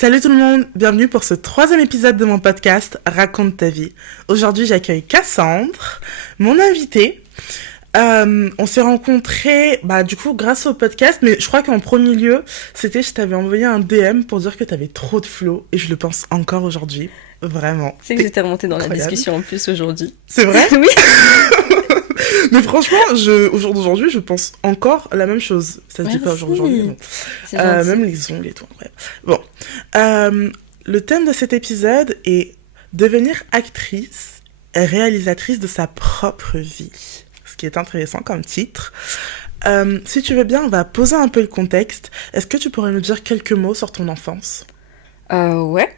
Salut tout le monde, bienvenue pour ce 3e épisode de mon podcast Raconte ta vie. Aujourd'hui j'accueille Cassandre, mon invitée. On s'est rencontrés du coup grâce au podcast, mais je crois qu'en premier lieu, je t'avais envoyé un DM pour dire que t'avais trop de flow, et je le pense encore aujourd'hui, vraiment. C'est que j'étais remontée dans la discussion en plus aujourd'hui. C'est vrai? Oui. Mais franchement, au jour d'aujourd'hui, je pense encore la même chose. Ça se dit pas au jour d'aujourd'hui, bon. Même les ongles et tout. Ouais. Bon. Le thème de cet épisode est devenir actrice et réalisatrice de sa propre vie. Ce qui est intéressant comme titre. Si tu veux bien, on va poser un peu le contexte. Est-ce que tu pourrais nous dire quelques mots sur ton enfance? Ouais.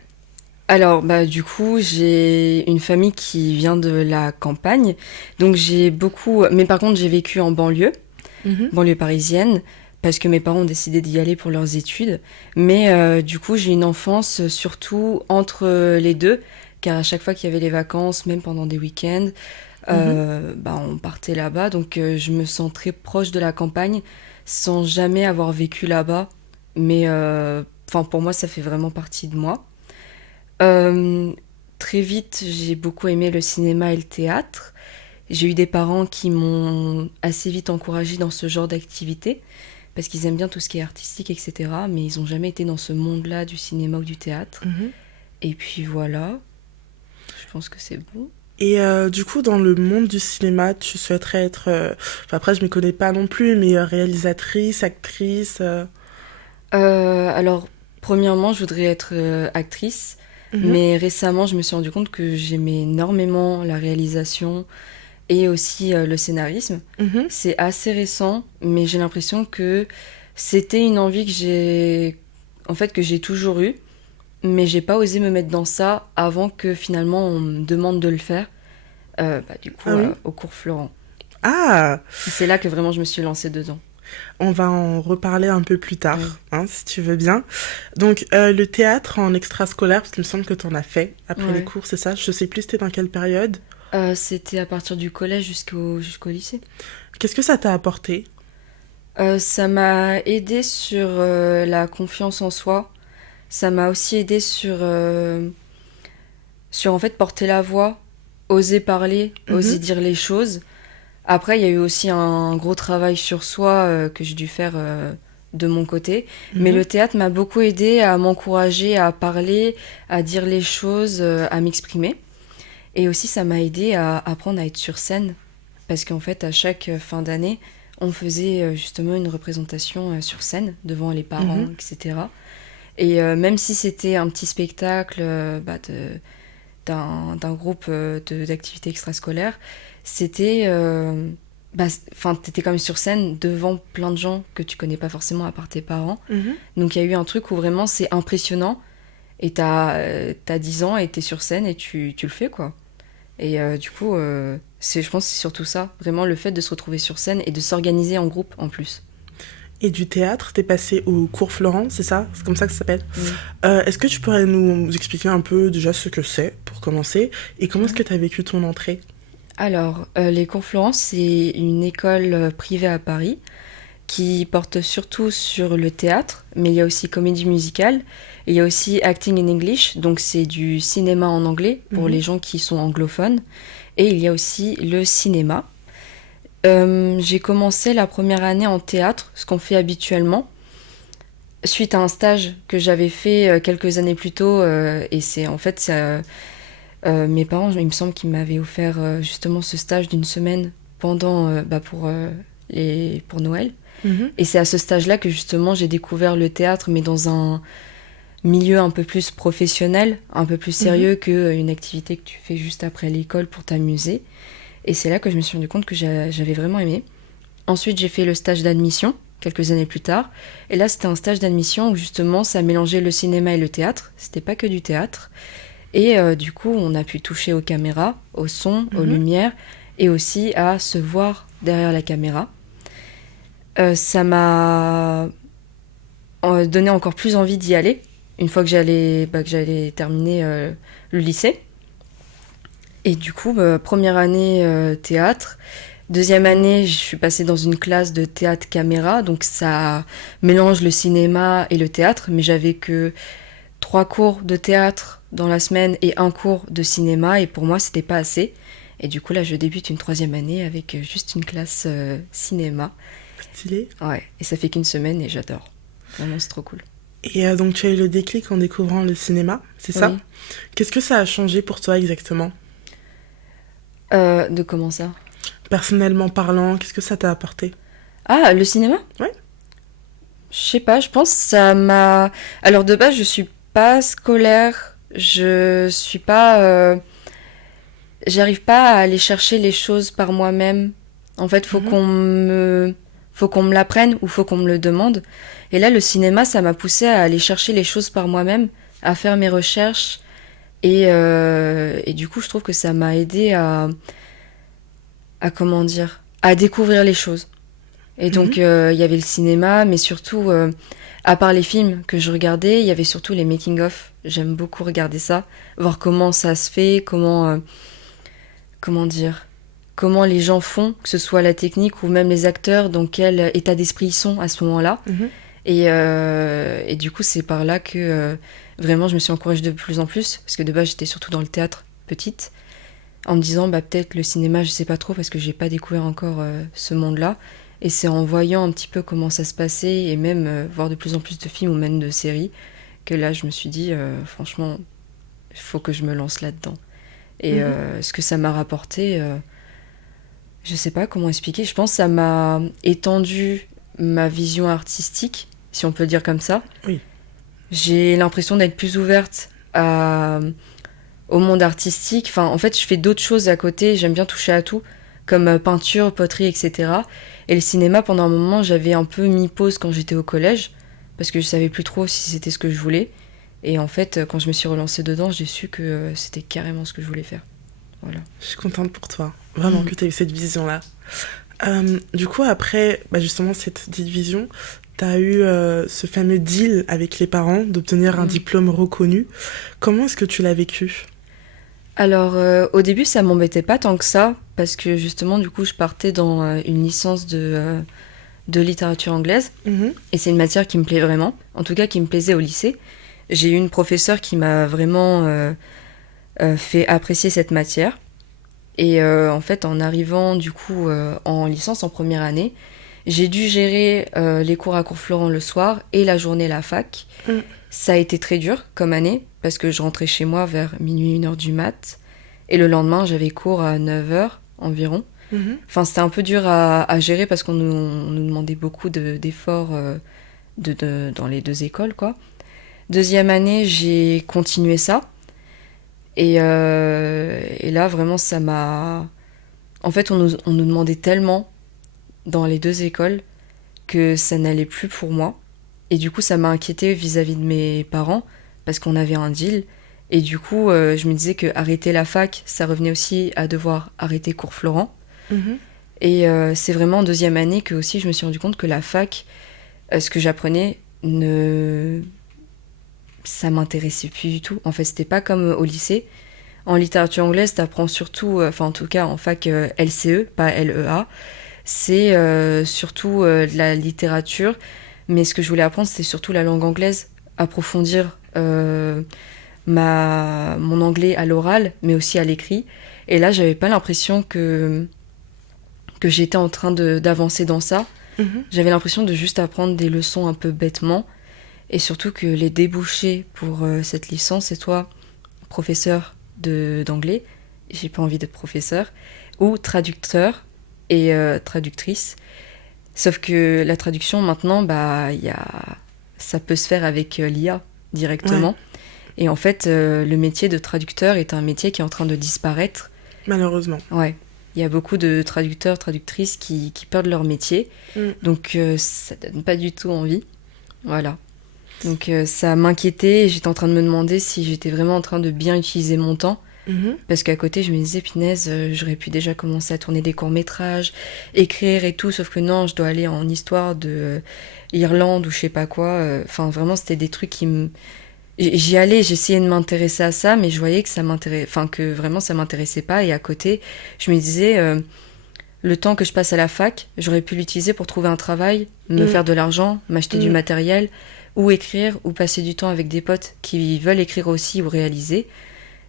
Alors, du coup, j'ai une famille qui vient de la campagne. Donc, mais par contre, j'ai vécu en banlieue, banlieue parisienne, parce que mes parents ont décidé d'y aller pour leurs études. Mais du coup, j'ai une enfance surtout entre les deux, car à chaque fois qu'il y avait les vacances, même pendant des week-ends, on partait là-bas. Donc, je me sens très proche de la campagne, sans jamais avoir vécu là-bas. Mais pour moi, ça fait vraiment partie de moi. Très vite, j'ai beaucoup aimé le cinéma et le théâtre. J'ai eu des parents qui m'ont assez vite encouragée dans ce genre d'activité, parce qu'ils aiment bien tout ce qui est artistique, etc. Mais ils n'ont jamais été dans ce monde-là du cinéma ou du théâtre. Et puis voilà, je pense que c'est bon. Et du coup, dans le monde du cinéma, tu souhaiterais être... après, je ne m'y connais pas non plus, mais réalisatrice, actrice Alors, premièrement, je voudrais être actrice. Mais récemment, je me suis rendu compte que j'aimais énormément la réalisation et aussi le scénarisme. C'est assez récent, mais j'ai l'impression que c'était une envie que j'ai toujours eue, mais j'ai pas osé me mettre dans ça avant que finalement on me demande de le faire, au cours Florent. Ah! C'est là que vraiment je me suis lancée dedans. On va en reparler un peu plus tard, si tu veux bien. Donc, le théâtre en extrascolaire, parce qu'il me semble que tu en as fait après les cours, c'est ça? Je sais plus, c'était dans quelle période? C'était à partir du collège jusqu'au lycée. Qu'est-ce que ça t'a apporté? Ça m'a aidé sur la confiance en soi. Ça m'a aussi aidé sur en fait porter la voix, oser parler, oser dire les choses. Après, il y a eu aussi un gros travail sur soi que j'ai dû faire de mon côté. Mais le théâtre m'a beaucoup aidé à m'encourager à parler, à dire les choses, à m'exprimer. Et aussi, ça m'a aidé à apprendre à être sur scène. Parce qu'en fait, à chaque fin d'année, on faisait justement une représentation sur scène, devant les parents, etc. Et même si c'était un petit spectacle d'un groupe d'activités extrascolaires, c'était t'étais quand même sur scène devant plein de gens que tu connais pas forcément à part tes parents. Donc il y a eu un truc où vraiment c'est impressionnant et t'as 10 ans et t'es sur scène et tu le fais quoi. Et du coup je pense que c'est surtout ça, vraiment le fait de se retrouver sur scène et de s'organiser en groupe en plus. Et du théâtre, t'es passé au cours Florent, c'est ça? C'est comme ça que ça s'appelle? Est-ce que tu pourrais nous expliquer un peu déjà ce que c'est, pour commencer, et comment est-ce que t'as vécu ton entrée? Alors, les cours Florent, c'est une école privée à Paris qui porte surtout sur le théâtre, mais il y a aussi comédie musicale, et il y a aussi acting in English, donc c'est du cinéma en anglais pour les gens qui sont anglophones, et il y a aussi le cinéma. J'ai commencé la première année en théâtre, ce qu'on fait habituellement, suite à un stage que j'avais fait quelques années plus tôt, et c'est en fait mes parents, il me semble qu'ils m'avaient offert justement ce stage d'une semaine pendant pour Noël. Et c'est à ce stage-là que justement j'ai découvert le théâtre, mais dans un milieu un peu plus professionnel, un peu plus sérieux qu'une activité que tu fais juste après l'école pour t'amuser. Et c'est là que je me suis rendu compte que j'avais vraiment aimé. Ensuite, j'ai fait le stage d'admission, quelques années plus tard. Et là, c'était un stage d'admission où justement, ça mélangeait le cinéma et le théâtre. C'était pas que du théâtre. Et du coup, on a pu toucher aux caméras, au son, aux lumières, et aussi à se voir derrière la caméra. Ça m'a donné encore plus envie d'y aller, une fois que j'allais terminer le lycée. Et du coup, première année théâtre. Deuxième année, je suis passée dans une classe de théâtre caméra, donc ça mélange le cinéma et le théâtre, mais j'avais que 3 cours de théâtre dans la semaine et un cours de cinéma, et pour moi, c'était pas assez. Et du coup, là, je débute une 3e année avec juste une classe cinéma. Stylé. Ouais, et ça fait qu'une semaine et j'adore. Vraiment, c'est trop cool. Et donc, tu as eu le déclic en découvrant le cinéma, c'est ça? Qu'est-ce que ça a changé pour toi exactement? De comment ça? Personnellement parlant, qu'est-ce que ça t'a apporté? Ah, le cinéma? Ouais. Je sais pas, je pense que ça m'a... Alors, de base, je suis pas scolaire, je suis pas... J'arrive pas à aller chercher les choses par moi-même. En fait, faut qu'on me l'apprenne ou faut qu'on me le demande. Et là, le cinéma, ça m'a poussé à aller chercher les choses par moi-même, à faire mes recherches. Et du coup, je trouve que ça m'a aidé à comment dire, à découvrir les choses. Et donc, il y avait le cinéma, mais surtout, à part les films que je regardais, il y avait surtout les making-of. J'aime beaucoup regarder ça, voir comment ça se fait, comment dire, comment les gens font, que ce soit la technique ou même les acteurs, dans quel état d'esprit ils sont à ce moment-là. Et du coup, c'est par là que vraiment je me suis encouragée de plus en plus, parce que de base j'étais surtout dans le théâtre petite, en me disant bah peut-être le cinéma, je sais pas trop, parce que j'ai pas découvert encore ce monde-là. Et c'est en voyant un petit peu comment ça se passait, et même voir de plus en plus de films ou même de séries, que là je me suis dit franchement, il faut que je me lance là-dedans. Et ce que ça m'a rapporté, je sais pas comment expliquer, je pense que ça m'a étendu ma vision artistique, si on peut le dire comme ça. Oui. J'ai l'impression d'être plus ouverte au monde artistique. Enfin, en fait, je fais d'autres choses à côté, j'aime bien toucher à tout, comme peinture, poterie, etc. Et le cinéma, pendant un moment, j'avais un peu mis pause quand j'étais au collège, parce que je savais plus trop si c'était ce que je voulais. Et en fait, quand je me suis relancée dedans, j'ai su que c'était carrément ce que je voulais faire. Voilà. Je suis contente pour toi, vraiment, que tu aies eu cette vision-là. Du coup, après justement cette dite vision, tu as eu ce fameux deal avec les parents d'obtenir un diplôme reconnu. Comment est-ce que tu l'as vécu? Alors, au début, ça m'embêtait pas tant que ça, parce que justement, du coup, je partais dans une licence de littérature anglaise, et c'est une matière qui me plaît vraiment, en tout cas qui me plaisait au lycée. J'ai eu une professeure qui m'a vraiment fait apprécier cette matière. Et en fait, en arrivant du coup en licence, en première année, j'ai dû gérer les cours à Cours-Florent le soir et la journée à la fac. Ça a été très dur comme année, parce que je rentrais chez moi vers minuit, 1h du mat. Et le lendemain, j'avais cours à 9h environ. Enfin, c'était un peu dur à gérer, parce qu'on nous demandait beaucoup d'efforts dans les 2 écoles, quoi. Deuxième année, j'ai continué ça. Et là, vraiment, ça m'a... En fait, on nous demandait tellement dans les 2 écoles que ça n'allait plus pour moi. Et du coup, ça m'a inquiétée vis-à-vis de mes parents, parce qu'on avait un deal. Et du coup, je me disais que arrêter la fac, ça revenait aussi à devoir arrêter Cours-Florent. Et c'est vraiment en 2e année que aussi je me suis rendu compte que la fac, ce que j'apprenais, ça m'intéressait plus du tout. En fait, c'était pas comme au lycée. En littérature anglaise, t'apprends surtout, enfin en tout cas en fac LCE, pas LEA, c'est surtout de la littérature. Mais ce que je voulais apprendre, c'était surtout la langue anglaise, approfondir mon anglais à l'oral, mais aussi à l'écrit. Et là, j'avais pas l'impression que j'étais en train d'avancer dans ça. J'avais l'impression de juste apprendre des leçons un peu bêtement. Et surtout que les débouchés pour cette licence, c'est soit professeur d'anglais, j'ai pas envie d'être professeur, ou traducteur et traductrice. Sauf que la traduction, maintenant, ça peut se faire avec l'IA directement. Ouais. Et en fait, le métier de traducteur est un métier qui est en train de disparaître. Malheureusement. Ouais. Il y a beaucoup de traducteurs, traductrices qui perdent leur métier. Donc, ça donne pas du tout envie. Voilà. Donc ça m'inquiétait, et j'étais en train de me demander si j'étais vraiment en train de bien utiliser mon temps. Parce qu'à côté, je me disais, punaise, j'aurais pu déjà commencer à tourner des courts-métrages, écrire et tout, sauf que non, je dois aller en histoire de Irlande ou je sais pas quoi. Enfin, vraiment, c'était des trucs qui me... J'y allais, j'essayais de m'intéresser à ça, mais je voyais que vraiment ça m'intéressait pas. Et à côté, je me disais, le temps que je passe à la fac, j'aurais pu l'utiliser pour trouver un travail, me faire de l'argent, m'acheter du matériel, ou écrire, ou passer du temps avec des potes qui veulent écrire aussi ou réaliser.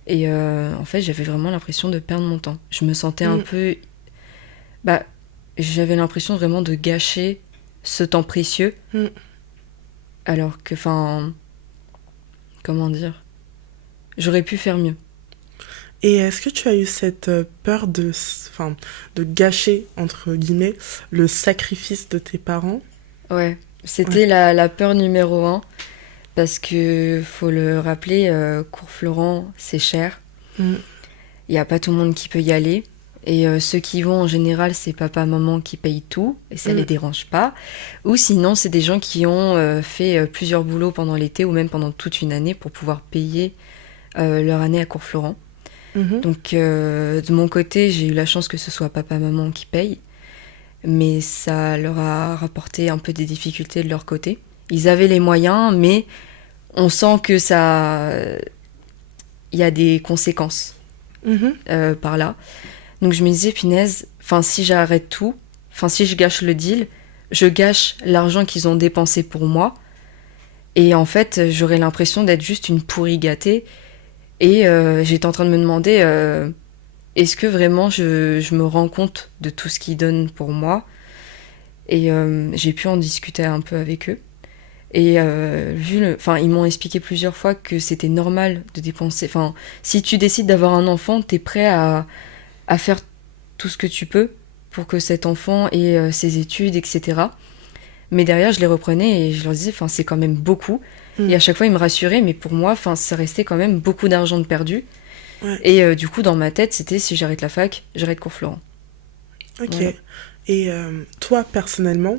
Et en fait, j'avais vraiment l'impression de perdre mon temps. Je me sentais un peu... j'avais l'impression vraiment de gâcher ce temps précieux. Alors que, comment dire, j'aurais pu faire mieux. Et est-ce que tu as eu cette peur de gâcher, entre guillemets, le sacrifice de tes parents? Ouais, c'était la peur numéro 1, parce que, faut le rappeler, Cours Florent, c'est cher. Il n'y a pas tout le monde qui peut y aller. Et ceux qui y vont, en général, c'est papa, maman qui payent tout, et ça les dérange pas. Ou sinon, c'est des gens qui ont fait plusieurs boulots pendant l'été, ou même pendant toute une année, pour pouvoir payer leur année à Cours Florent. Donc, de mon côté, j'ai eu la chance que ce soit papa, maman qui payent, mais ça leur a rapporté un peu des difficultés de leur côté. Ils avaient les moyens, mais on sent que il y a des conséquences par là. Donc je me disais, punaise, si j'arrête tout, si je gâche le deal, je gâche l'argent qu'ils ont dépensé pour moi, et en fait, j'aurais l'impression d'être juste une pourrie gâtée. Et j'étais en train de me demander, est-ce que vraiment je me rends compte de tout ce qu'ils donnent pour moi? Et j'ai pu en discuter un peu avec eux. Et ils m'ont expliqué plusieurs fois que c'était normal de dépenser. Si tu décides d'avoir un enfant, t'es prêt à faire tout ce que tu peux pour que cet enfant ait ses études, etc. Mais derrière, je les reprenais et je leur disais, c'est quand même beaucoup. Et à chaque fois, ils me rassuraient, mais pour moi, ça restait quand même beaucoup d'argent de perdu. Ouais. Et du coup, dans ma tête, c'était, si j'arrête la fac, j'arrête Cours Florent. Ok. Ouais. Et toi, personnellement,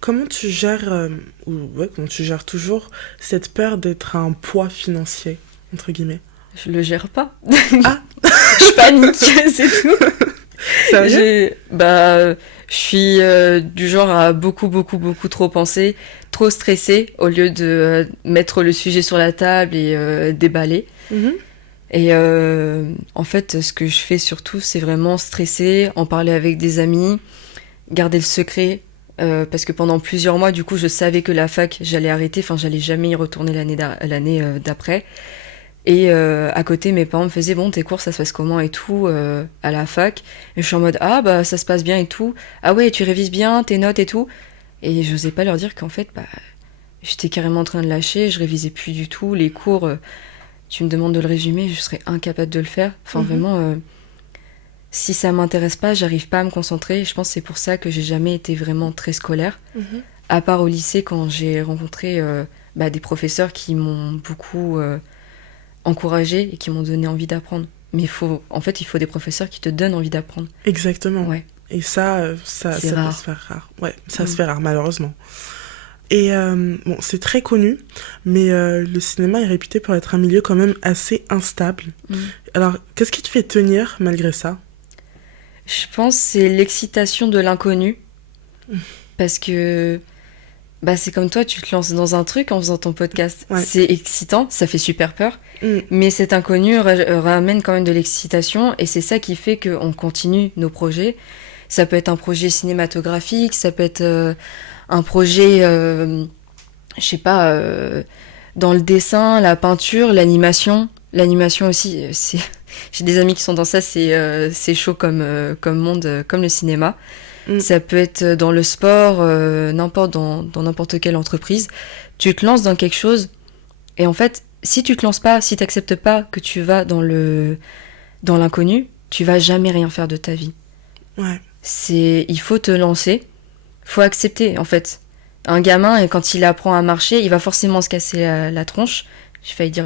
comment tu gères, comment tu gères toujours cette peur d'être un poids financier, entre guillemets? Je le gère pas. Ah. Je panique, c'est tout. Ça veut dire je suis du genre à beaucoup trop penser, trop stresser, au lieu de mettre le sujet sur la table et déballer. Et en fait, ce que je fais surtout, c'est vraiment stresser, en parler avec des amis, garder le secret, parce que pendant plusieurs mois, du coup, je savais que la fac, j'allais arrêter, j'allais jamais y retourner l'année d'après. Et à côté, mes parents me faisaient, bon, tes cours, ça se passe comment et tout, à la fac. Et je suis en mode, ça se passe bien et tout. Ah ouais, tu révises bien, tes notes et tout. Et j'osais pas leur dire qu'en fait, j'étais carrément en train de lâcher, je révisais plus du tout. Les cours, tu me demandes de le résumer, je serais incapable de le faire. Vraiment, si ça m'intéresse pas, j'arrive pas à me concentrer. Et je pense que c'est pour ça que j'ai jamais été vraiment très scolaire. À part au lycée, quand j'ai rencontré des professeurs qui m'ont beaucoup... encouragés et qui m'ont donné envie d'apprendre. Mais il faut des professeurs qui te donnent envie d'apprendre. Exactement. Ouais. Et ça peut se faire rare. Ouais, ça se fait rare, malheureusement. Et c'est très connu, mais le cinéma est réputé pour être un milieu quand même assez instable. Alors, qu'est-ce qui te fait tenir malgré ça? Je pense que c'est l'excitation de l'inconnu. Parce que... c'est comme toi, tu te lances dans un truc en faisant ton podcast. Ouais. C'est excitant, ça fait super peur. Mais cet inconnu ramène quand même de l'excitation. Et c'est ça qui fait qu'on continue nos projets. Ça peut être un projet cinématographique, ça peut être un projet, dans le dessin, la peinture, l'animation. L'animation aussi, j'ai des amis qui sont dans ça, c'est chaud comme monde, comme le cinéma. Ça peut être dans le sport, dans n'importe quelle entreprise. Tu te lances dans quelque chose et en fait, si tu te lances pas, si tu n'acceptes pas que tu vas dans l'inconnu, tu vas jamais rien faire de ta vie. Ouais. Il faut te lancer, faut accepter en fait. Un gamin, et quand il apprend à marcher, il va forcément se casser la tronche. J'ai failli dire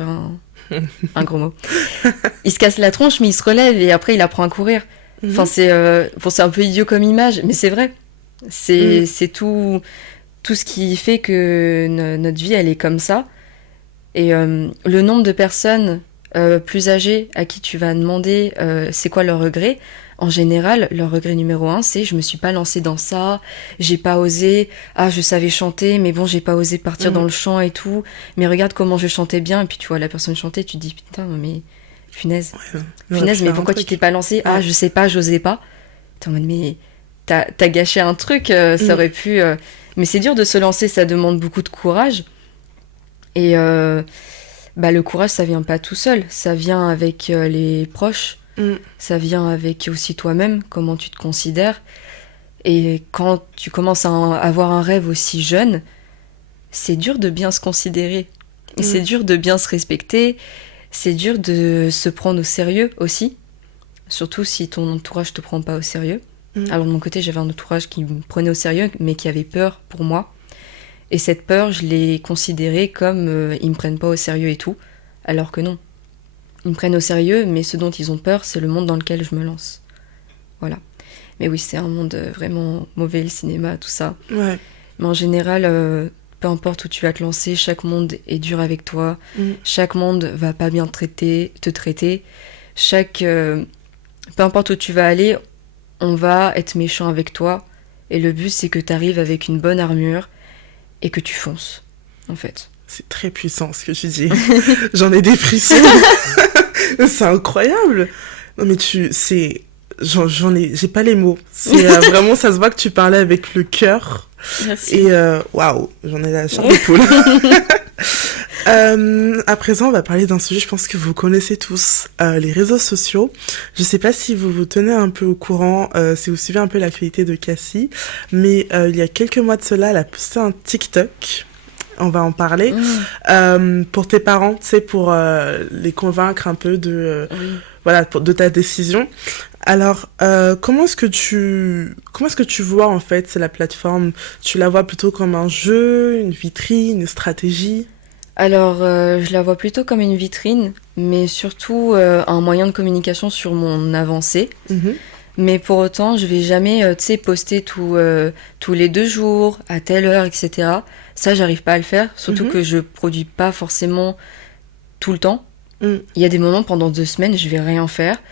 un gros mot. Il se casse la tronche, mais il se relève et après il apprend à courir. C'est un peu idiot comme image, mais c'est vrai. C'est tout ce qui fait que notre vie, elle est comme ça. Et le nombre de personnes plus âgées à qui tu vas demander c'est quoi leur regret, en général, leur regret numéro 1, c'est je me suis pas lancée dans ça, j'ai pas osé, je savais chanter, mais bon, j'ai pas osé partir dans le chant et tout, mais regarde comment je chantais bien, et puis tu vois la personne chanter, tu te dis putain, mais... Punaise, mais pourquoi tu t'es pas lancé? Je sais pas, j'osais pas. T'es en mode, mais t'as gâché un truc, ça aurait pu... Mais c'est dur de se lancer, ça demande beaucoup de courage. Et le courage, ça vient pas tout seul. Ça vient avec les proches. Ça vient avec aussi toi-même, comment tu te considères. Et quand tu commences à avoir un rêve aussi jeune, c'est dur de bien se considérer. Et c'est dur de bien se respecter. C'est dur de se prendre au sérieux aussi. Surtout si ton entourage te prend pas au sérieux. Alors de mon côté, j'avais un entourage qui me prenait au sérieux, mais qui avait peur pour moi. Et cette peur, je l'ai considérée comme ils me prennent pas au sérieux et tout. Alors que non. Ils me prennent au sérieux, mais ce dont ils ont peur, c'est le monde dans lequel je me lance. Voilà. Mais oui, c'est un monde vraiment mauvais, le cinéma, tout ça. Ouais. Mais en général, peu importe où tu vas te lancer, chaque monde est dur avec toi. Chaque monde va pas bien te traiter. Peu importe où tu vas aller, on va être méchant avec toi. Et le but, c'est que tu arrives avec une bonne armure et que tu fonces, en fait. C'est très puissant ce que tu dis. J'en ai des frissons. C'est incroyable. Non mais j'ai pas les mots. C'est vraiment, ça se voit que tu parlais avec le cœur. Merci. Et waouh, j'en ai la chair de poule. À présent, on va parler d'un sujet, je pense que vous connaissez tous, les réseaux sociaux. Je sais pas si vous vous tenez un peu au courant, si vous suivez un peu l'actualité de Cassie, mais il y a quelques mois de cela, elle a posté un TikTok. On va en parler. Pour tes parents, tu sais, pour les convaincre un peu de ta décision. Alors, comment est-ce que tu vois en fait la plateforme? Tu la vois plutôt comme un jeu, une vitrine, une stratégie? Alors, je la vois plutôt comme une vitrine, mais surtout un moyen de communication sur mon avancée. Mais pour autant, je vais jamais, poster tous les 2 jours, à telle heure, etc. Ça, j'arrive pas à le faire, surtout que je produis pas forcément tout le temps. Il y a des moments, pendant 2 semaines, je vais rien faire.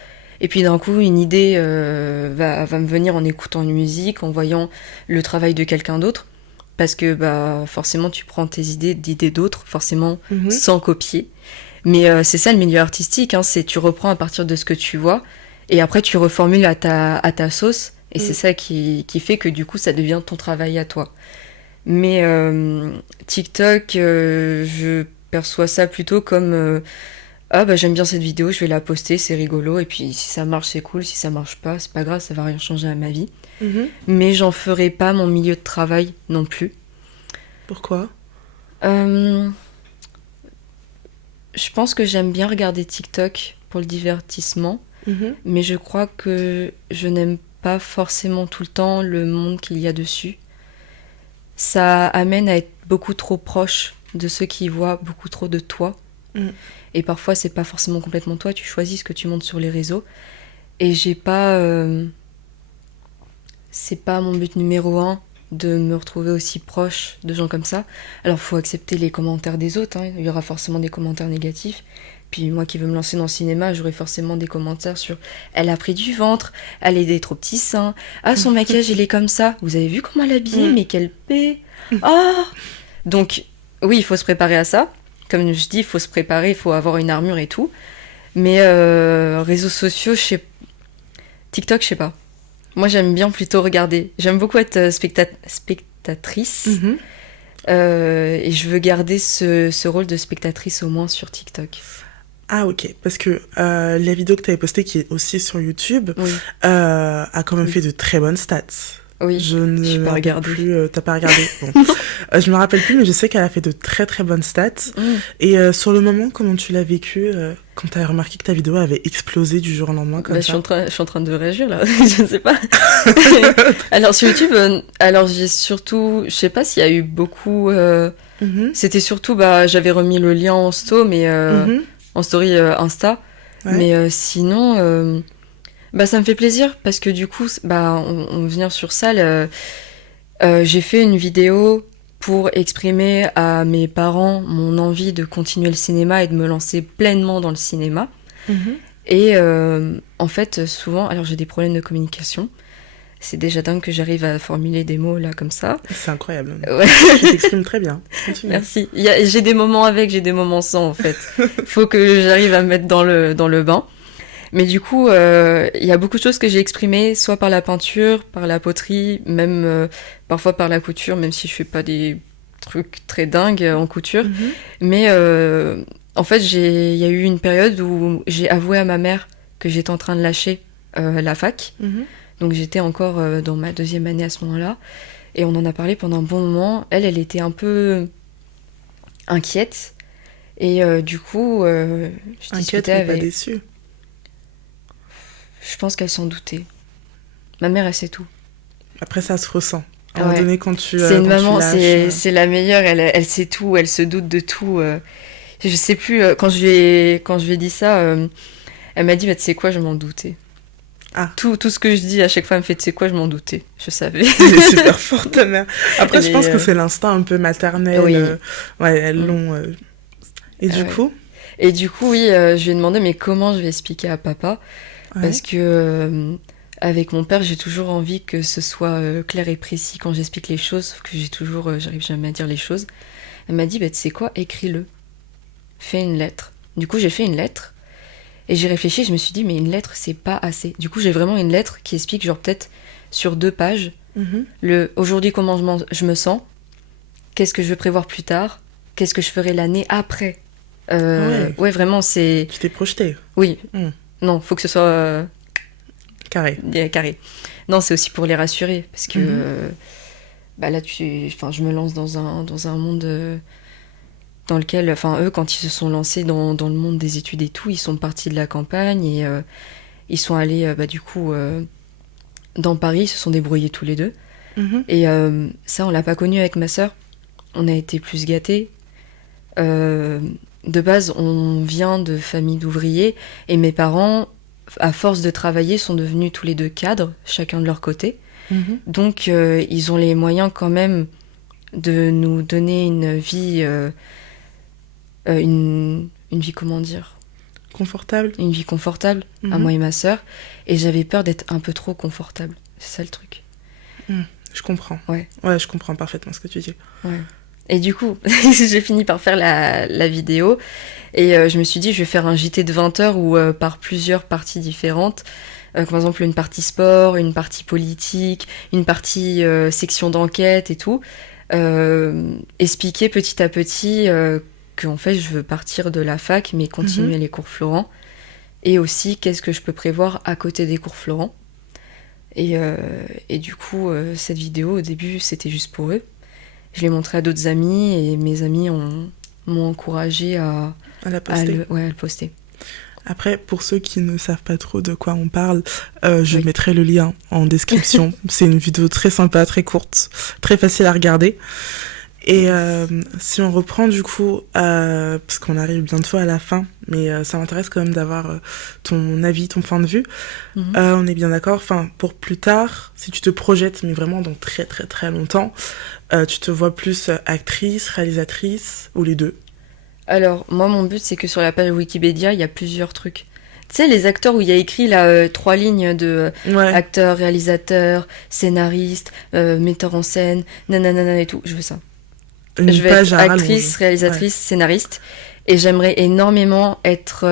Et puis d'un coup, une idée va me venir en écoutant une musique, en voyant le travail de quelqu'un d'autre. Parce que forcément, tu prends tes d'idées d'autres, forcément, sans copier. Mais c'est ça le milieu artistique, hein, c'est tu reprends à partir de ce que tu vois. Et après, tu reformules à ta sauce. Et c'est ça qui fait que du coup, ça devient ton travail à toi. Mais TikTok, je perçois ça plutôt comme... j'aime bien cette vidéo, je vais la poster, c'est rigolo. Et puis, si ça marche, c'est cool. Si ça marche pas, c'est pas grave, ça va rien changer à ma vie. Mais j'en ferai pas mon milieu de travail non plus. Pourquoi ? Je pense que j'aime bien regarder TikTok pour le divertissement. Mais je crois que je n'aime pas forcément tout le temps le monde qu'il y a dessus. Ça amène à être beaucoup trop proche de ceux qui voient beaucoup trop de toi. Et parfois, c'est pas forcément complètement toi. Tu choisis ce que tu montes sur les réseaux. Et j'ai pas... c'est pas mon but numéro 1 de me retrouver aussi proche de gens comme ça. Alors, faut accepter les commentaires des autres. Hein. Il y aura forcément des commentaires négatifs. Puis moi qui veux me lancer dans le cinéma, j'aurai forcément des commentaires sur « Elle a pris du ventre, elle a des trop petits seins, ah son maquillage il est comme ça, vous avez vu comment elle habille, mais quelle paix, ah !» Donc oui, il faut se préparer à ça. Comme je dis, il faut se préparer, il faut avoir une armure et tout. Mais réseaux sociaux, TikTok, je sais pas. Moi j'aime bien plutôt regarder. J'aime beaucoup être spectatrice. Et je veux garder ce rôle de spectatrice au moins sur TikTok. Ah ok, parce que la vidéo que tu avais postée, qui est aussi sur YouTube, a quand même fait de très bonnes stats. Oui, je ne me rappelle plus. T'as pas regardé bon. Je me rappelle plus, mais je sais qu'elle a fait de très très bonnes stats. Et sur le moment, comment tu l'as vécu quand t'as remarqué que ta vidéo avait explosé du jour au lendemain comme ça? Je suis en train de réagir là, je ne sais pas. Alors sur YouTube, j'ai surtout, je sais pas s'il y a eu beaucoup. C'était surtout, j'avais remis le lien en en story Insta, mais sinon. Ça me fait plaisir parce que du coup, on vient sur ça. J'ai fait une vidéo pour exprimer à mes parents mon envie de continuer le cinéma et de me lancer pleinement dans le cinéma. Et en fait, souvent, alors j'ai des problèmes de communication. C'est déjà dingue que j'arrive à formuler des mots là comme ça. C'est incroyable. Tu t'exprimes très bien. Continue. Merci. J'ai des moments avec, j'ai des moments sans en fait. Faut que j'arrive à me mettre dans le bain. Mais du coup, il y a beaucoup de choses que j'ai exprimées, soit par la peinture, par la poterie, même parfois par la couture, même si je fais pas des truc très dingue en couture. Mais en fait, il y a eu une période où j'ai avoué à ma mère que j'étais en train de lâcher la fac. Donc j'étais encore dans ma 2e année à ce moment-là. Et on en a parlé pendant un bon moment. Elle était un peu inquiète. Et du coup, je discutais avec... pas déçue. Je pense qu'elle s'en doutait. Ma mère, elle sait tout. Après, ça se ressent. À un moment donné, quand tu c'est une maman, lâches, c'est la meilleure. Elle sait tout, elle se doute de tout. Je sais plus, quand je lui ai dit ça, elle m'a dit, bah, tu sais quoi, je m'en doutais. Ah. Tout ce que je dis à chaque fois, elle me fait, tu sais quoi, je m'en doutais. Je savais. Elle est super forte, ta mère. Après, je pense que c'est l'instinct un peu maternel. Oui. Ouais, elles l'ont. Et du coup Et du coup, oui, je lui ai demandé, mais comment je vais expliquer à papa ? Parce que avec mon père, j'ai toujours envie que ce soit clair et précis quand j'explique les choses, sauf que j'arrive jamais à dire les choses. Elle m'a dit, bah, tu sais quoi, écris-le. Fais une lettre. Du coup, j'ai fait une lettre. Et j'ai réfléchi, je me suis dit, mais une lettre, c'est pas assez. Du coup, j'ai vraiment une lettre qui explique, genre peut-être sur 2 pages, aujourd'hui, comment je me sens, qu'est-ce que je veux prévoir plus tard, qu'est-ce que je ferai l'année après. Ouais, vraiment, c'est... Tu t'es projetée. Oui. Non, faut que ce soit... Carré. Carré. Non, c'est aussi pour les rassurer, parce que là, je me lance dans un monde... dans lequel, eux, quand ils se sont lancés dans le monde des études et tout, ils sont partis de la campagne et ils sont allés, du coup, dans Paris, ils se sont débrouillés tous les deux. Et ça, on l'a pas connu avec ma sœur. On a été plus gâtés. De base, on vient de famille d'ouvriers et mes parents, à force de travailler, sont devenus tous les 2 cadres, chacun de leur côté. Donc, ils ont les moyens quand même de nous donner une vie... une vie, comment dire, confortable. Une vie confortable à moi et ma sœur. Et j'avais peur d'être un peu trop confortable. C'est ça le truc. Je comprends. Ouais, je comprends parfaitement ce que tu dis. Ouais. Et du coup, j'ai fini par faire la vidéo. Et je me suis dit, je vais faire un JT de 20 heures où par plusieurs parties différentes, comme par exemple une partie sport, une partie politique, une partie section d'enquête et tout, expliquer petit à petit... qu'en fait, je veux partir de la fac, mais continuer les cours Florent. Et aussi, qu'est-ce que je peux prévoir à côté des cours Florent. Et du coup, cette vidéo, au début, c'était juste pour eux. Je l'ai montrée à d'autres amis, et mes amis m'ont encouragée à la poster. À le poster. Après, pour ceux qui ne savent pas trop de quoi on parle, je mettrai le lien en description. C'est une vidéo très sympa, très courte, très facile à regarder. Et si on reprend du coup, parce qu'on arrive bientôt à la fin, mais ça m'intéresse quand même d'avoir ton avis, ton point de vue. On est bien d'accord, pour plus tard, si tu te projettes, mais vraiment dans très très très longtemps, tu te vois plus actrice, réalisatrice, ou les deux? Alors, moi mon but c'est que sur la page Wikipédia, il y a plusieurs trucs. Tu sais, les acteurs où il y a écrit là 3 lignes de acteur, réalisateur, scénariste, metteur en scène, nanana et tout, je veux ça. Je vais être actrice, réalisatrice, scénariste, et j'aimerais énormément être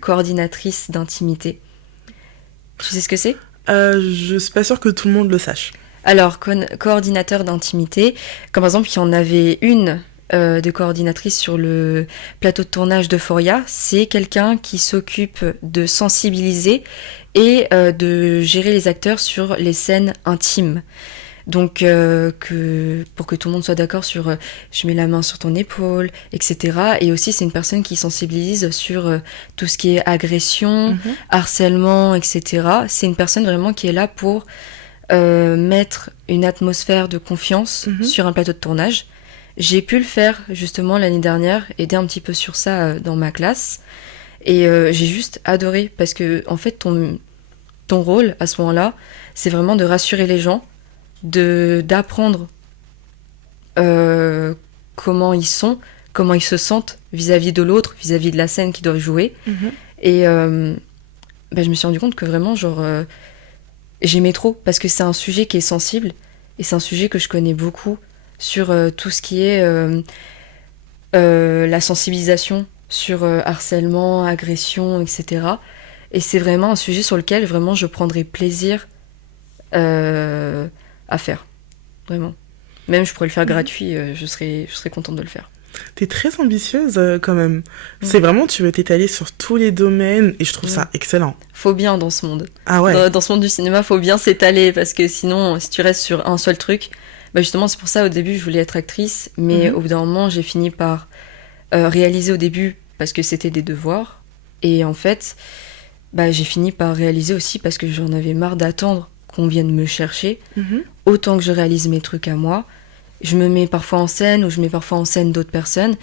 coordinatrice d'intimité. Tu sais ce que c'est ? Je suis pas sûre que tout le monde le sache. Alors, coordinateur d'intimité, comme par exemple, il y en avait une de coordinatrice sur le plateau de tournage d'Euphoria, c'est quelqu'un qui s'occupe de sensibiliser et de gérer les acteurs sur les scènes intimes. Donc, pour que tout le monde soit d'accord sur je mets la main sur ton épaule, etc. Et aussi, c'est une personne qui sensibilise sur tout ce qui est agression, harcèlement, etc. C'est une personne vraiment qui est là pour mettre une atmosphère de confiance sur un plateau de tournage. J'ai pu le faire justement l'année dernière, aider un petit peu sur ça dans ma classe. Et j'ai juste adoré parce que, en fait, ton rôle à ce moment-là, c'est vraiment de rassurer les gens, d'apprendre comment ils sont, comment ils se sentent vis-à-vis de l'autre, vis-à-vis de la scène qu'ils doivent jouer. Et je me suis rendu compte que vraiment, j'aimais trop, parce que c'est un sujet qui est sensible, et c'est un sujet que je connais beaucoup sur tout ce qui est la sensibilisation sur harcèlement, agression, etc. Et c'est vraiment un sujet sur lequel vraiment je prendrais plaisir à faire, vraiment. Même je pourrais le faire gratuit, je serais contente de le faire. T'es très ambitieuse quand même. C'est vraiment, tu veux t'étaler sur tous les domaines et je trouve ça excellent. Faut bien dans ce monde. Ah ouais. Dans ce monde du cinéma, faut bien s'étaler parce que sinon, si tu restes sur un seul truc, bah justement, c'est pour ça au début, je voulais être actrice, mais au bout d'un moment, j'ai fini par réaliser au début parce que c'était des devoirs. Et en fait, bah, j'ai fini par réaliser aussi parce que j'en avais marre d'attendre qu'on vienne me chercher. Autant que je réalise mes trucs à moi. Je me mets parfois en scène ou je mets parfois en scène d'autres personnes,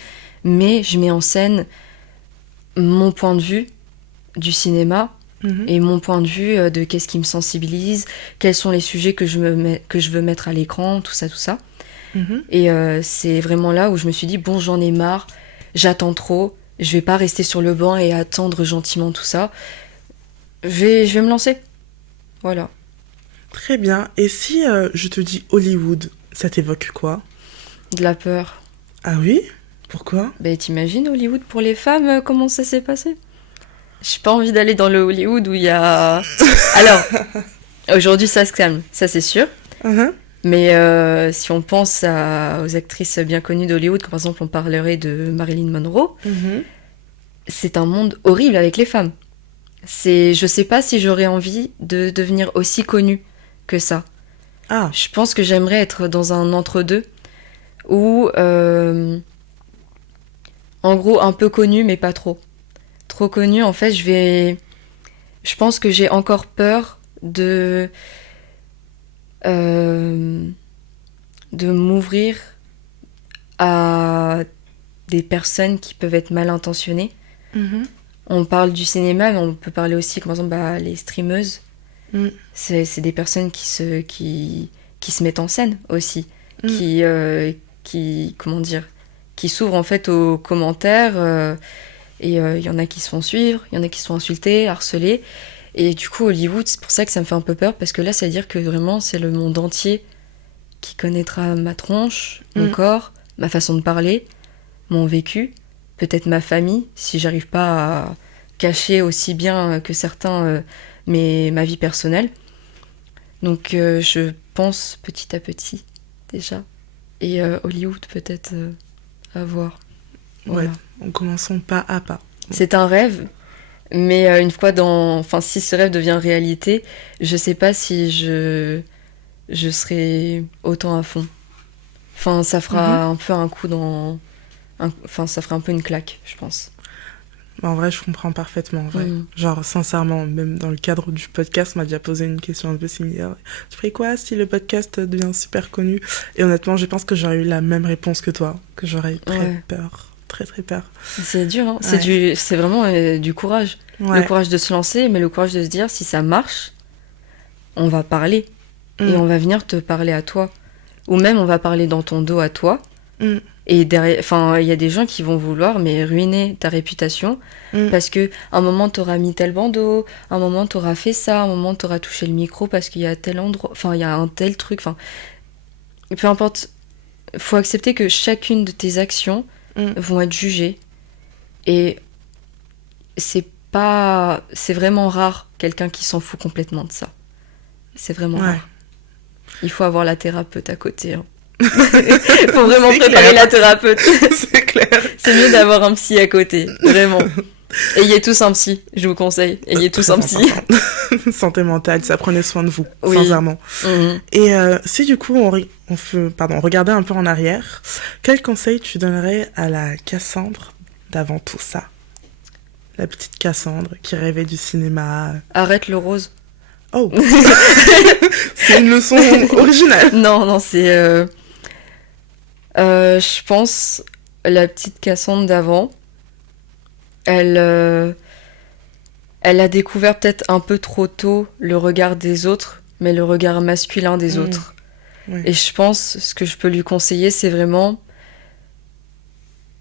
mais je mets en scène mon point de vue du cinéma et mon point de vue de qu'est-ce qui me sensibilise, quels sont les sujets que je veux mettre à l'écran, tout ça. Et c'est vraiment là où je me suis dit, bon, j'en ai marre, j'attends trop, je vais pas rester sur le banc et attendre gentiment tout ça. Je vais me lancer. Voilà. Très bien. Et si je te dis Hollywood, ça t'évoque quoi? De la peur. Ah oui? Pourquoi? Ben, t'imagines Hollywood pour les femmes, comment ça s'est passé? J'ai pas envie d'aller dans le Hollywood où il y a... Alors, aujourd'hui ça se calme, ça c'est sûr. Mais si on pense aux actrices bien connues d'Hollywood, comme par exemple on parlerait de Marilyn Monroe, c'est un monde horrible avec les femmes. Je sais pas si j'aurais envie de devenir aussi connue que ça. Ah. Je pense que j'aimerais être dans un entre-deux où, en gros, un peu connue, mais pas trop. Trop connue, en fait, je pense que j'ai encore peur de m'ouvrir à des personnes qui peuvent être mal intentionnées. On parle du cinéma, mais on peut parler aussi, par exemple, les streameuses. C'est des personnes qui se mettent en scène aussi, qui s'ouvrent en fait aux commentaires, et il y en a qui se font suivre, il y en a qui se font insulter, harceler, et du coup Hollywood, c'est pour ça que ça me fait un peu peur, parce que là ça veut dire que vraiment c'est le monde entier qui connaîtra ma tronche, mon corps, ma façon de parler, mon vécu, peut-être ma famille, si j'arrive pas à cacher aussi bien que certains ma vie personnelle. Donc je pense petit à petit déjà. Et Hollywood peut-être à voir. Voilà. Ouais, en commençant pas à pas. C'est un rêve, mais une fois si ce rêve devient réalité, je sais pas si je serai autant à fond. Enfin, ça fera un peu un coup ça fera un peu une claque, je pense. En vrai, je comprends parfaitement. En vrai. Genre, sincèrement, même dans le cadre du podcast, on m'a déjà posé une question un peu similaire. Tu ferais quoi si le podcast devient super connu? Et honnêtement, je pense que j'aurais eu la même réponse que toi, que j'aurais eu très peur. Très, très peur. C'est dur, hein. C'est vraiment du courage. Le courage de se lancer, mais le courage de se dire, si ça marche, on va parler. Et on va venir te parler à toi. Ou même, on va parler dans ton dos à toi. Et derrière, il y a des gens qui vont vouloir ruiner ta réputation parce que un moment t'auras mis tel bandeau, un moment t'auras fait ça, un moment t'auras touché le micro parce qu'il y a tel endroit, il y a un tel truc, peu importe. Faut accepter que chacune de tes actions vont être jugées et c'est vraiment rare quelqu'un qui s'en fout complètement de ça. C'est vraiment rare. Il faut avoir la thérapeute à côté. Hein. Faut vraiment préparer la thérapeute. C'est clair. C'est mieux d'avoir un psy à côté, vraiment. Ayez tous un psy, je vous conseille. Ayez tous un psy. Santé mentale, ça prenait soin de vous, sincèrement. Et si du coup on regardait un peu en arrière, quel conseil tu donnerais à la Cassandre d'avant tout ça? La petite Cassandre qui rêvait du cinéma. Arrête le rose. Oh. C'est une leçon originale. Non, c'est... je pense la petite Cassandre d'avant, elle a découvert peut-être un peu trop tôt le regard des autres, mais le regard masculin des autres. Et je pense, ce que je peux lui conseiller, c'est vraiment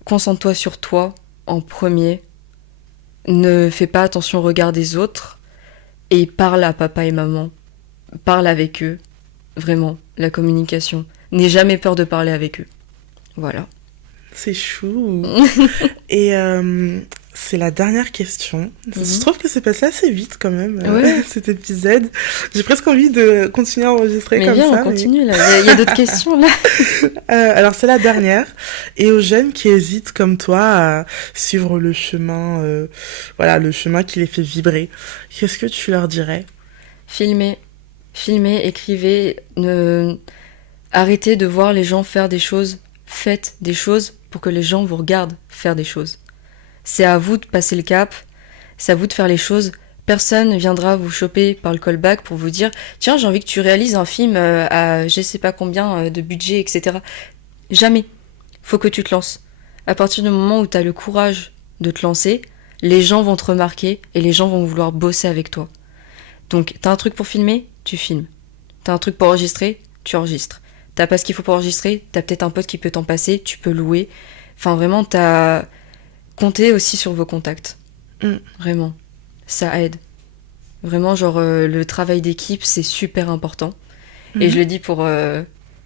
concentre-toi sur toi en premier. Ne fais pas attention au regard des autres et parle à papa et maman. Parle avec eux. Vraiment, la communication. N'aie jamais peur de parler avec eux. Voilà. C'est chou. Et c'est la dernière question. Je trouve que c'est passé assez vite quand même, cet épisode. J'ai presque envie de continuer à enregistrer comme ça. On continue là, il y a d'autres questions là. Alors c'est la dernière. Et aux jeunes qui hésitent comme toi à suivre le chemin, le chemin qui les fait vibrer, qu'est-ce que tu leur dirais? Filmez, écrivez, arrêtez de voir les gens faire des choses, faites des choses pour que les gens vous regardent faire des choses. C'est à vous de passer le cap, c'est à vous de faire les choses. Personne ne viendra vous choper par le callback pour vous dire « Tiens, j'ai envie que tu réalises un film à je sais pas combien de budget, etc. » Jamais. Faut que tu te lances. À partir du moment où tu as le courage de te lancer, les gens vont te remarquer et les gens vont vouloir bosser avec toi. Donc, t'as un truc pour filmer, tu filmes. T'as un truc pour enregistrer, tu enregistres. T'as pas ce qu'il faut pour enregistrer, t'as peut-être un pote qui peut t'en passer, tu peux louer. Enfin, vraiment, comptez aussi sur vos contacts. Vraiment. Ça aide. Vraiment, le travail d'équipe, c'est super important. Et je le dis pour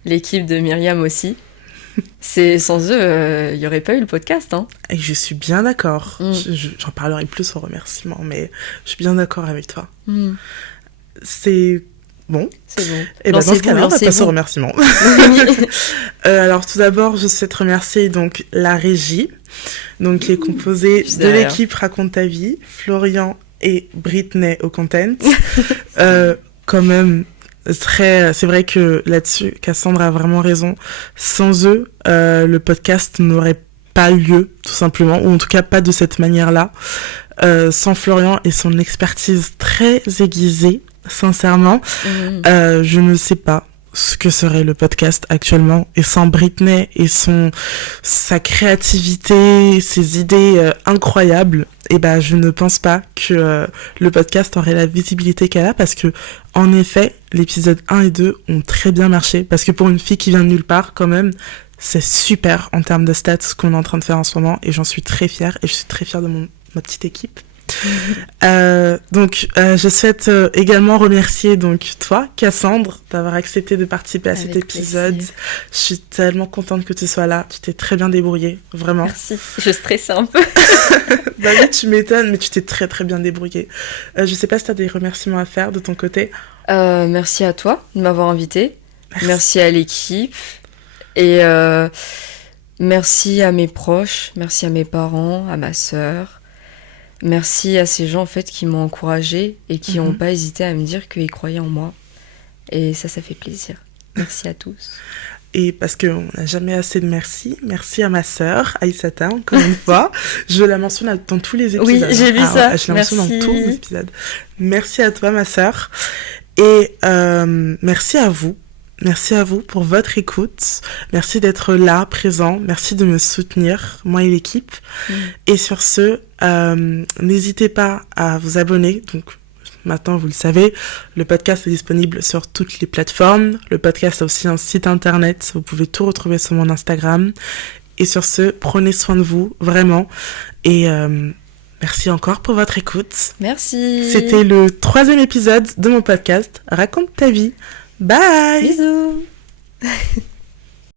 l'équipe de Myriam aussi. Sans eux, il n'y aurait pas eu le podcast. Hein. Et je suis bien d'accord. J'en parlerai plus au remerciement, mais je suis bien d'accord avec toi. C'est bon. C'est bon. Et dans ce cas-là, on va passer au remerciement. Alors, tout d'abord, je souhaite remercier donc la régie, donc qui est composée de l'équipe Raconte ta vie, Florian et Britney au content. Quand même, c'est vrai que là-dessus, Cassandre a vraiment raison. Sans eux, le podcast n'aurait pas lieu, tout simplement, ou en tout cas pas de cette manière-là. Sans Florian et son expertise très aiguisée, sincèrement, je ne sais pas ce que serait le podcast actuellement. Et sans Britney et sa créativité, ses idées incroyables, je ne pense pas que le podcast aurait la visibilité qu'elle a, parce que en effet, l'épisode 1 et 2 ont très bien marché, parce que pour une fille qui vient de nulle part, quand même, c'est super en termes de stats ce qu'on est en train de faire en ce moment, et j'en suis très fière, et je suis très fière de ma petite équipe. Donc je souhaite également remercier donc toi, Cassandre, d'avoir accepté de participer à cet épisode. Plaisir. Je suis tellement contente que tu sois là, tu t'es très bien débrouillée, vraiment. Merci, je stressais un peu. Bah oui, tu m'étonnes, mais tu t'es très très bien débrouillée. Je sais pas si tu as des remerciements à faire de ton côté. Merci à toi de m'avoir invitée. Merci à l'équipe. Et merci à mes proches, merci à mes parents, à ma sœur. Merci à ces gens en fait qui m'ont encouragée et qui n'ont pas hésité à me dire qu'ils croyaient en moi. Et ça fait plaisir. Merci à tous. Et parce qu'on n'a jamais assez de merci. Merci à ma sœur, Aïssata, encore une fois. Je la mentionne dans tous les épisodes. Oui, j'ai vu ça. Je la mentionne dans tous les épisodes. Merci à toi, ma sœur. Et merci à vous. Merci à vous pour votre écoute. Merci d'être là, présent. Merci de me soutenir, moi et l'équipe. Et sur ce, n'hésitez pas à vous abonner. Donc, maintenant, vous le savez, le podcast est disponible sur toutes les plateformes. Le podcast a aussi un site internet. Vous pouvez tout retrouver sur mon Instagram. Et sur ce, prenez soin de vous, vraiment. Et merci encore pour votre écoute. Merci. C'était le 3e épisode de mon podcast Raconte ta vie. Bye. Bisous.